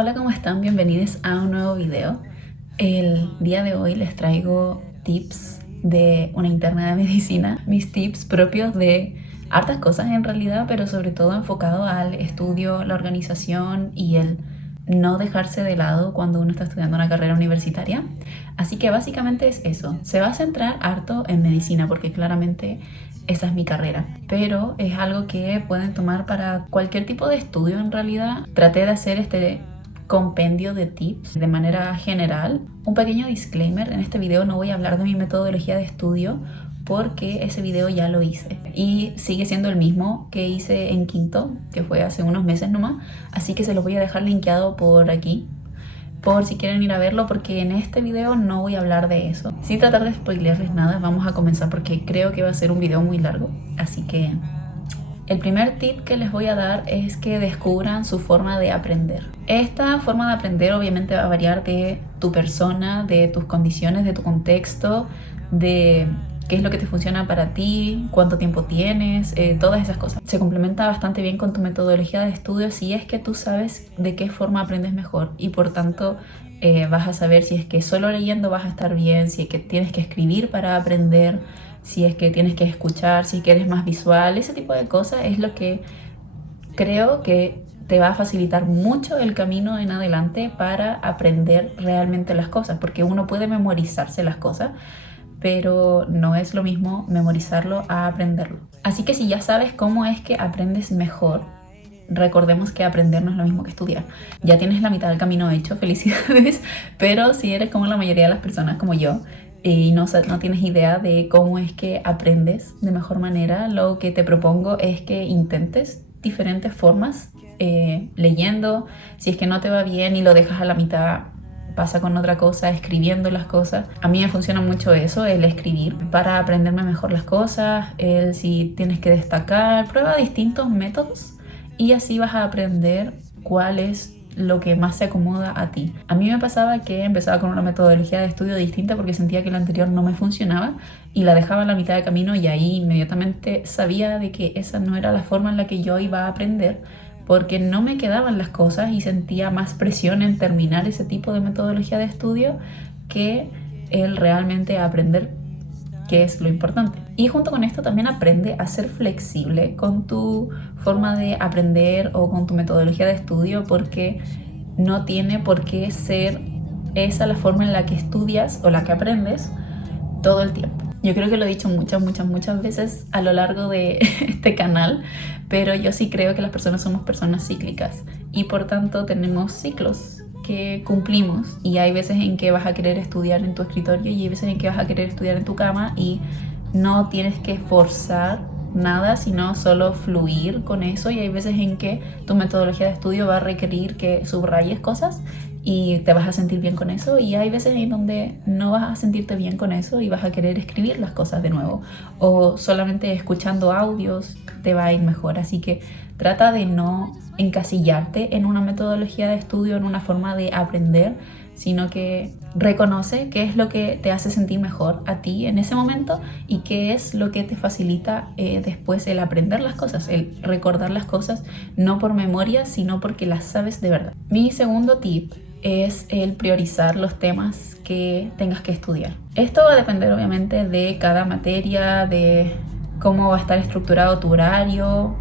Hola, ¿cómo están? Bienvenidos a un nuevo video. El día de hoy les traigo tips de una interna de medicina, mis tips propios de hartas cosas en realidad, pero sobre todo enfocado al estudio, la organización y el no dejarse de lado cuando uno está estudiando una carrera universitaria. Así que básicamente es eso. Se va a centrar harto en medicina porque claramente esa es mi carrera, pero es algo que pueden tomar para cualquier tipo de estudio en realidad. Traté de hacer este compendio de tips de manera general. Un pequeño disclaimer: en este video no voy a hablar de mi metodología de estudio porque ese video ya lo hice y sigue siendo el mismo que hice en quinto, que fue hace unos meses nomás, así que se los voy a dejar linkeado por aquí por si quieren ir a verlo, porque en este video no voy a hablar de eso. Sin tratar de spoilearles nada, vamos a comenzar porque creo que va a ser un video muy largo. Así que el primer tip que les voy a dar es que descubran su forma de aprender. Esta forma de aprender obviamente va a variar de tu persona, de tus condiciones, de tu contexto, de qué es lo que te funciona para ti, cuánto tiempo tienes, todas esas cosas. Se complementa bastante bien con tu metodología de estudio si es que tú sabes de qué forma aprendes mejor y por tanto vas a saber si es que solo leyendo vas a estar bien, si es que tienes que escribir para aprender, si es que tienes que escuchar, si es que eres más visual. Ese tipo de cosas es lo que creo que te va a facilitar mucho el camino en adelante para aprender realmente las cosas, porque uno puede memorizarse las cosas, pero no es lo mismo memorizarlo a aprenderlo. Así que si ya sabes cómo es que aprendes mejor, recordemos que aprender no es lo mismo que estudiar. Ya tienes la mitad del camino hecho, felicidades, pero si eres como la mayoría de las personas, como yo, y no tienes idea de cómo es que aprendes de mejor manera, lo que te propongo es que intentes diferentes formas, leyendo. Si es que no te va bien y lo dejas a la mitad, pasa con otra cosa, escribiendo las cosas. A mí me funciona mucho eso, el escribir, para aprenderme mejor las cosas. Si tienes que destacar, prueba distintos métodos y así vas a aprender cuál es lo que más se acomoda a ti. A mí me pasaba que empezaba con una metodología de estudio distinta porque sentía que la anterior no me funcionaba y la dejaba a la mitad de camino, y ahí inmediatamente sabía de que esa no era la forma en la que yo iba a aprender, porque no me quedaban las cosas y sentía más presión en terminar ese tipo de metodología de estudio que el realmente aprender, que es lo importante. Y junto con esto también aprende a ser flexible con tu forma de aprender o con tu metodología de estudio, porque no tiene por qué ser esa la forma en la que estudias o la que aprendes todo el tiempo. Yo creo que lo he dicho muchas veces a lo largo de este canal, pero yo sí creo que las personas somos personas cíclicas y por tanto tenemos ciclos que cumplimos, y hay veces en que vas a querer estudiar en tu escritorio y hay veces en que vas a querer estudiar en tu cama, y no tienes que forzar nada, sino solo fluir con eso. Y hay veces en que tu metodología de estudio va a requerir que subrayes cosas y te vas a sentir bien con eso, y hay veces en donde no vas a sentirte bien con eso y vas a querer escribir las cosas de nuevo, o solamente escuchando audios te va a ir mejor. Así que trata de no encasillarte en una metodología de estudio, en una forma de aprender, sino que reconoce qué es lo que te hace sentir mejor a ti en ese momento y qué es lo que te facilita después el aprender las cosas, el recordar las cosas, no por memoria, sino porque las sabes de verdad. Mi segundo tip es el priorizar los temas que tengas que estudiar. Esto va a depender obviamente de cada materia, de cómo va a estar estructurado tu horario,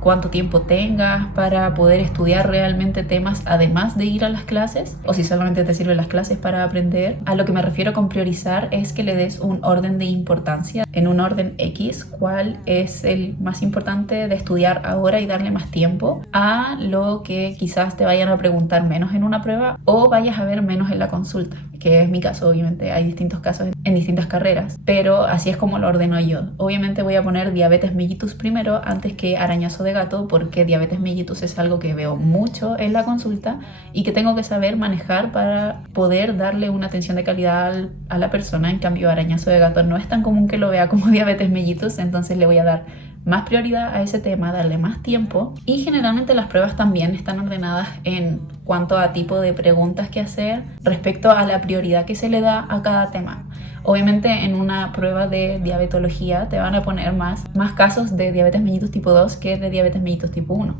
cuánto tiempo tengas para poder estudiar realmente temas además de ir a las clases, o si solamente te sirven las clases para aprender. A lo que me refiero con priorizar es que le des un orden de importancia, en un orden X, cuál es el más importante de estudiar ahora y darle más tiempo a lo que quizás te vayan a preguntar menos en una prueba o vayas a ver menos en la consulta, que es mi caso. Obviamente hay distintos casos en distintas carreras, pero así es como lo ordeno yo. Obviamente voy a poner diabetes mellitus primero antes que arañazo de gato, porque diabetes mellitus es algo que veo mucho en la consulta y que tengo que saber manejar para poder darle una atención de calidad a la persona. En cambio, arañazo de gato no es tan común que lo vea como diabetes mellitus, entonces le voy a dar más prioridad a ese tema, darle más tiempo. Y generalmente las pruebas también están ordenadas en cuanto a tipo de preguntas que hacer respecto a la prioridad que se le da a cada tema. Obviamente en una prueba de diabetología te van a poner más casos de diabetes mellitus tipo 2 que de diabetes mellitus tipo 1,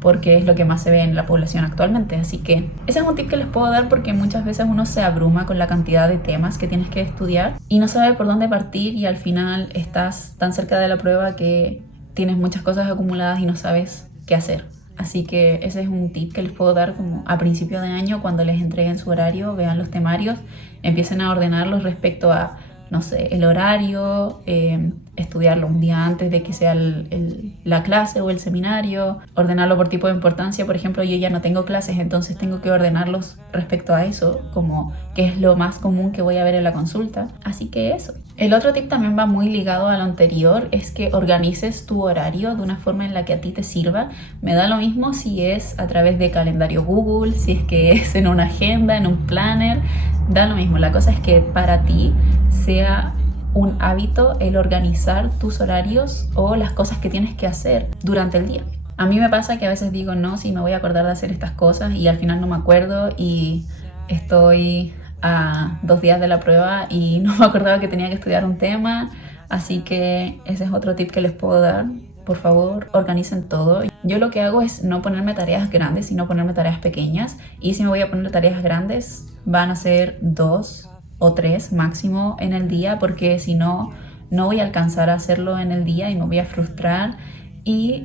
porque es lo que más se ve en la población actualmente. Así que ese es un tip que les puedo dar, porque muchas veces uno se abruma con la cantidad de temas que tienes que estudiar y no sabe por dónde partir, y al final estás tan cerca de la prueba que tienes muchas cosas acumuladas y no sabes qué hacer. Así que ese es un tip que les puedo dar como a principio de año, cuando les entreguen su horario, vean los temarios, empiecen a ordenarlos respecto a, no sé, el horario, estudiarlo un día antes de que sea la clase o el seminario, ordenarlo por tipo de importancia. Por ejemplo, yo ya no tengo clases, entonces tengo que ordenarlos respecto a eso, como qué es lo más común que voy a ver en la consulta. Así que eso. El otro tip también va muy ligado a lo anterior, es que organices tu horario de una forma en la que a ti te sirva. Me da lo mismo si es a través de calendario Google, si es que es en una agenda, en un planner, da lo mismo. La cosa es que para ti sea un hábito el organizar tus horarios o las cosas que tienes que hacer durante el día. A mí me pasa que a veces digo, no, sí me voy a acordar de hacer estas cosas, y al final no me acuerdo y estoy a 2 días de la prueba y no me acordaba que tenía que estudiar un tema. Así que ese es otro tip que les puedo dar. Por favor, organicen todo. Yo lo que hago es no ponerme tareas grandes, sino ponerme tareas pequeñas, y si me voy a poner tareas grandes van a ser 2 o 3 máximo en el día, porque si no, no voy a alcanzar a hacerlo en el día y me voy a frustrar. Y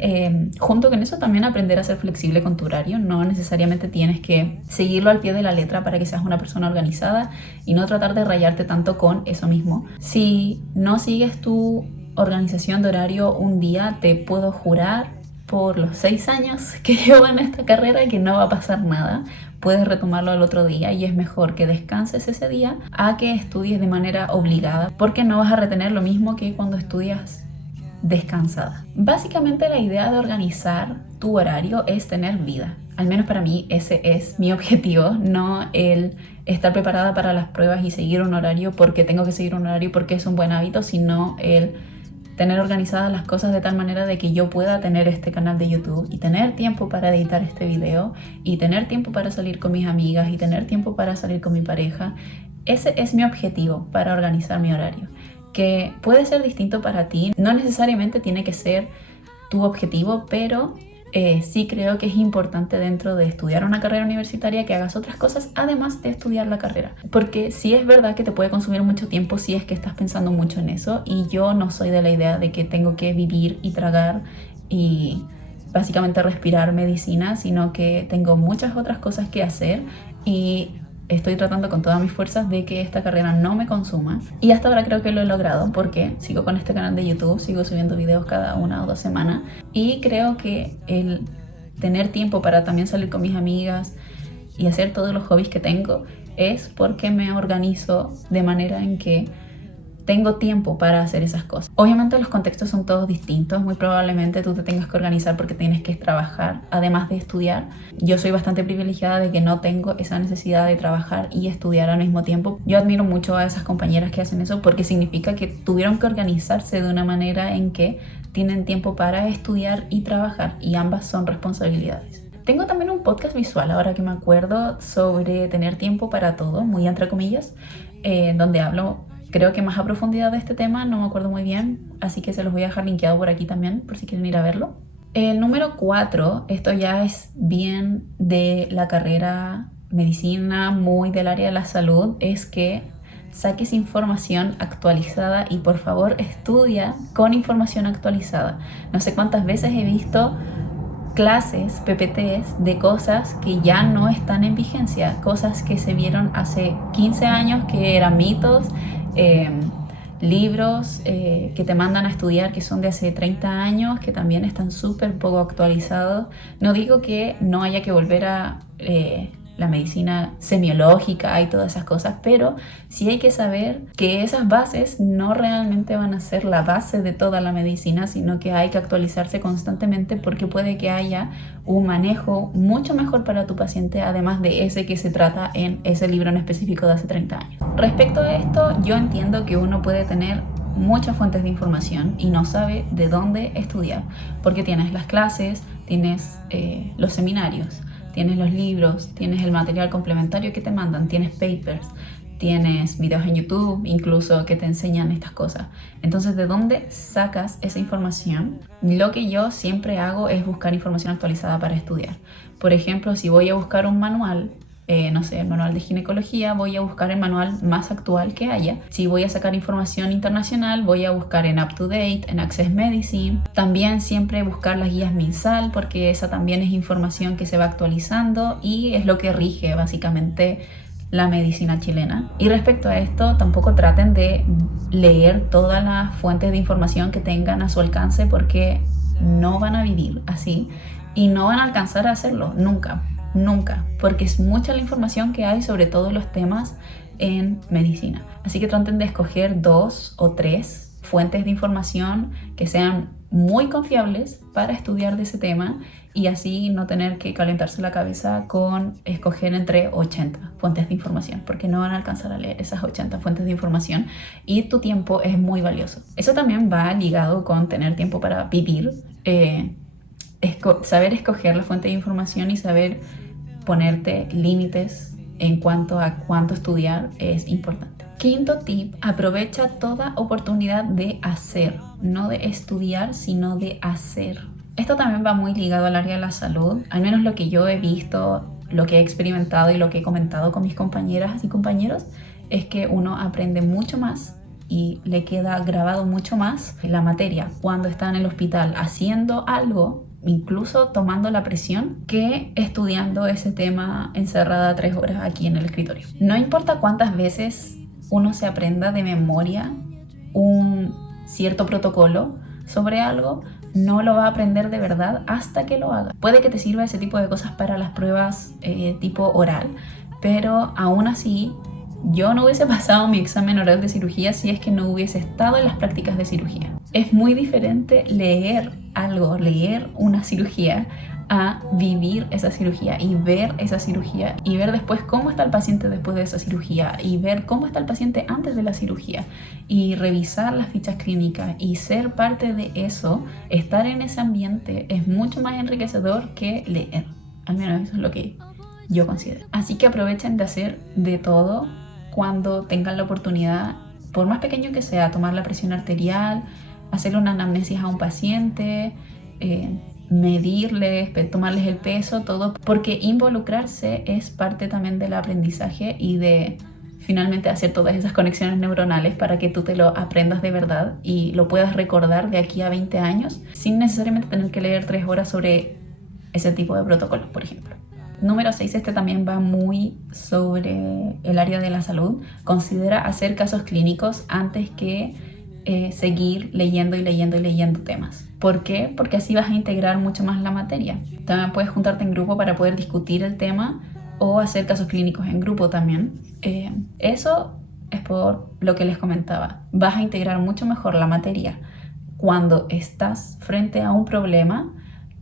junto con eso también aprender a ser flexible con tu horario. No necesariamente tienes que seguirlo al pie de la letra para que seas una persona organizada, y no tratar de rayarte tanto con eso mismo. Si no sigues tu organización de horario un día, te puedo jurar por los 6 años que llevo en esta carrera que no va a pasar nada. Puedes retomarlo al otro día, y es mejor que descanses ese día a que estudies de manera obligada, porque no vas a retener lo mismo que cuando estudias descansada. Básicamente la idea de organizar tu horario es tener vida. Al menos para mí ese es mi objetivo, no el estar preparada para las pruebas y seguir un horario porque tengo que seguir un horario porque es un buen hábito, sino el tener organizadas las cosas de tal manera de que yo pueda tener este canal de YouTube y tener tiempo para editar este video y tener tiempo para salir con mis amigas y tener tiempo para salir con mi pareja. Ese es mi objetivo para organizar mi horario, que puede ser distinto para ti. No necesariamente tiene que ser tu objetivo, pero sí creo que es importante dentro de estudiar una carrera universitaria que hagas otras cosas además de estudiar la carrera, porque sí es verdad que te puede consumir mucho tiempo si es que estás pensando mucho en eso, y yo no soy de la idea de que tengo que vivir y tragar y básicamente respirar medicina, sino que tengo muchas otras cosas que hacer, y estoy tratando con todas mis fuerzas de que esta carrera no me consuma, y hasta ahora creo que lo he logrado porque sigo con este canal de YouTube, sigo subiendo videos cada 1 o 2 semanas, y creo que el tener tiempo para también salir con mis amigas y hacer todos los hobbies que tengo es porque me organizo de manera en que tengo tiempo para hacer esas cosas. Obviamente los contextos son todos distintos, muy probablemente tú te tengas que organizar porque tienes que trabajar además de estudiar. Yo soy bastante privilegiada de que no tengo esa necesidad de trabajar y estudiar al mismo tiempo. Yo admiro mucho a esas compañeras que hacen eso, porque significa que tuvieron que organizarse de una manera en que tienen tiempo para estudiar y trabajar, y ambas son responsabilidades. Tengo también un podcast visual, ahora que me acuerdo, sobre tener tiempo para todo, muy entre comillas, donde hablo creo que más a profundidad de este tema, no me acuerdo muy bien, así que se los voy a dejar linkeado por aquí también, por si quieren ir a verlo. El número 4, esto ya es bien de la carrera medicina, muy del área de la salud, es que saques información actualizada, y por favor estudia con información actualizada. No sé cuántas veces he visto clases, PPTs de cosas que ya no están en vigencia, cosas que se vieron hace 15 años que eran mitos, libros que te mandan a estudiar que son de hace 30 años, que también están súper poco actualizados. No digo que no haya que volver a la medicina semiológica y todas esas cosas, pero sí hay que saber que esas bases no realmente van a ser la base de toda la medicina, sino que hay que actualizarse constantemente, porque puede que haya un manejo mucho mejor para tu paciente, además de ese que se trata en ese libro en específico de hace 30 años. Respecto a esto, yo entiendo que uno puede tener muchas fuentes de información y no sabe de dónde estudiar, porque tienes las clases, tienes los seminarios, tienes los libros, tienes el material complementario que te mandan, tienes papers, tienes videos en YouTube incluso que te enseñan estas cosas. Entonces, ¿de dónde sacas esa información? Lo que yo siempre hago es buscar información actualizada para estudiar. Por ejemplo, si voy a buscar un manual, no sé, el manual de ginecología, voy a buscar el manual más actual que haya. Si voy a sacar información internacional, voy a buscar en UpToDate, en Access Medicine. También siempre buscar las guías MinSal, porque esa también es información que se va actualizando y es lo que rige básicamente la medicina chilena. Y respecto a esto, tampoco traten de leer todas las fuentes de información que tengan a su alcance, porque no van a vivir así y no van a alcanzar a hacerlo nunca, porque es mucha la información que hay sobre todos los temas en medicina. Así que traten de escoger 2 o 3 fuentes de información que sean muy confiables para estudiar de ese tema y así no tener que calentarse la cabeza con escoger entre 80 fuentes de información, porque no van a alcanzar a leer esas 80 fuentes de información y tu tiempo es muy valioso. Eso también va ligado con tener tiempo para vivir, saber escoger la fuente de información y saber ponerte límites en cuanto a cuánto estudiar es importante. Quinto tip, aprovecha toda oportunidad de hacer, no de estudiar, sino de hacer. Esto también va muy ligado al área de la salud, al menos lo que yo he visto, lo que he experimentado y lo que he comentado con mis compañeras y compañeros, es que uno aprende mucho más y le queda grabado mucho más la materia cuando está en el hospital haciendo algo, incluso tomando la presión, que estudiando ese tema encerrada 3 horas aquí en el escritorio. No importa cuántas veces uno se aprenda de memoria un cierto protocolo sobre algo, no lo va a aprender de verdad hasta que lo haga. Puede que te sirva ese tipo de cosas para las pruebas tipo oral, pero aún así yo no hubiese pasado mi examen oral de cirugía si es que no hubiese estado en las prácticas de cirugía. Es muy diferente leer algo, leer una cirugía, a vivir esa cirugía y ver esa cirugía y ver después cómo está el paciente después de esa cirugía y ver cómo está el paciente antes de la cirugía y revisar las fichas clínicas y ser parte de eso. Estar en ese ambiente es mucho más enriquecedor que leer, al menos eso es lo que yo considero. Así que aprovechen de hacer de todo cuando tengan la oportunidad, por más pequeño que sea, tomar la presión arterial, hacerle una anamnesis a un paciente, medirles, tomarles el peso, todo, porque involucrarse es parte también del aprendizaje y de finalmente hacer todas esas conexiones neuronales para que tú te lo aprendas de verdad y lo puedas recordar de aquí a 20 años sin necesariamente tener que leer 3 horas sobre ese tipo de protocolos, por ejemplo. Número 6, este también va muy sobre el área de la salud. Considera hacer casos clínicos antes que seguir leyendo y leyendo y leyendo temas. ¿Por qué? Porque así vas a integrar mucho más la materia. También puedes juntarte en grupo para poder discutir el tema o hacer casos clínicos en grupo también. Eso es por lo que les comentaba. Vas a integrar mucho mejor la materia cuando estás frente a un problema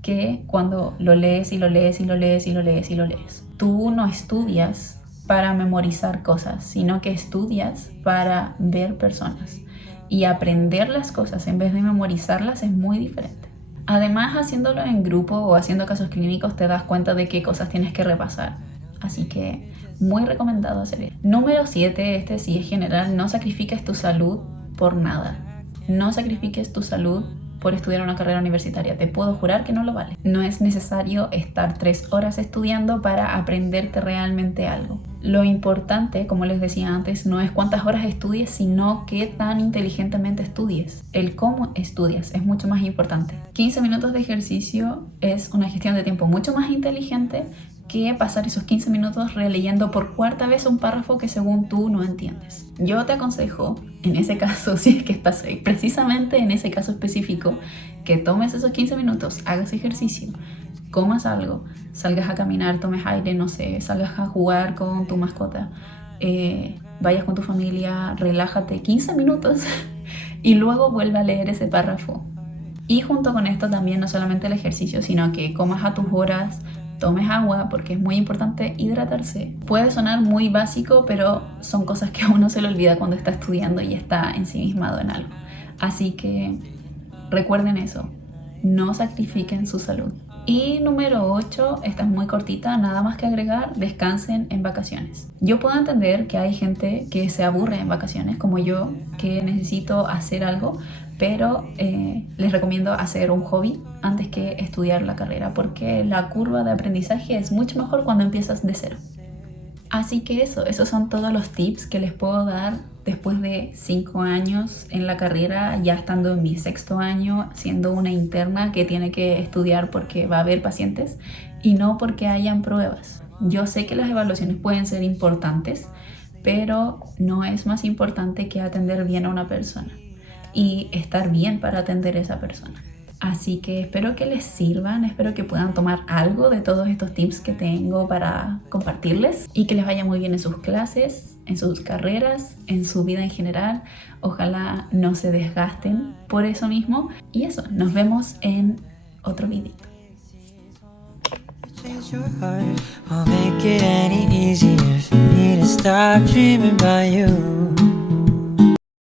que cuando lo lees y lo lees y lo lees y lo lees y lo lees. Tú no estudias para memorizar cosas, sino que estudias para ver personas. Y aprender las cosas en vez de memorizarlas es muy diferente. Además, haciéndolo en grupo o haciendo casos clínicos te das cuenta de qué cosas tienes que repasar. Así que muy recomendado hacer eso. Número 7, este sí es general, no sacrifiques tu salud por nada. No sacrifiques tu salud por estudiar una carrera universitaria. Te puedo jurar que no lo vale. No es necesario estar 3 horas estudiando para aprenderte realmente algo. Lo importante, como les decía antes, no es cuántas horas estudies, sino qué tan inteligentemente estudies. El cómo estudias es mucho más importante. 15 minutos de ejercicio es una gestión de tiempo mucho más inteligente que pasar esos 15 minutos releyendo por 4ª vez un párrafo que según tú no entiendes. Yo te aconsejo, en ese caso, si es que estás ahí, precisamente en ese caso específico, que tomes esos 15 minutos, hagas ejercicio, comas algo, salgas a caminar, tomes aire, no sé, salgas a jugar con tu mascota, vayas con tu familia, relájate 15 minutos y luego vuelve a leer ese párrafo. Y junto con esto también no solamente el ejercicio, sino que comas a tus horas, tomes agua, porque es muy importante hidratarse. Puede sonar muy básico, pero son cosas que a uno se le olvida cuando está estudiando y está ensimismado en algo. Así que recuerden eso, no sacrifiquen su salud. Y número 8, esta es muy cortita, nada más que agregar, descansen en vacaciones. Yo puedo entender que hay gente que se aburre en vacaciones, como yo, que necesito hacer algo, pero les recomiendo hacer un hobby antes que estudiar la carrera, porque la curva de aprendizaje es mucho mejor cuando empiezas de cero. Así que esos son todos los tips que les puedo dar después de 5 años en la carrera, ya estando en mi 6.º año, siendo una interna que tiene que estudiar porque va a haber pacientes y no porque hayan pruebas. Yo sé que las evaluaciones pueden ser importantes, pero no es más importante que atender bien a una persona y estar bien para atender a esa persona. Así que espero que les sirvan, espero que puedan tomar algo de todos estos tips que tengo para compartirles y que les vaya muy bien en sus clases, en sus carreras, en su vida en general. Ojalá no se desgasten por eso mismo. Y eso, nos vemos en otro videito. Change your heart. I'll make it any easier for me to stop dreaming about you.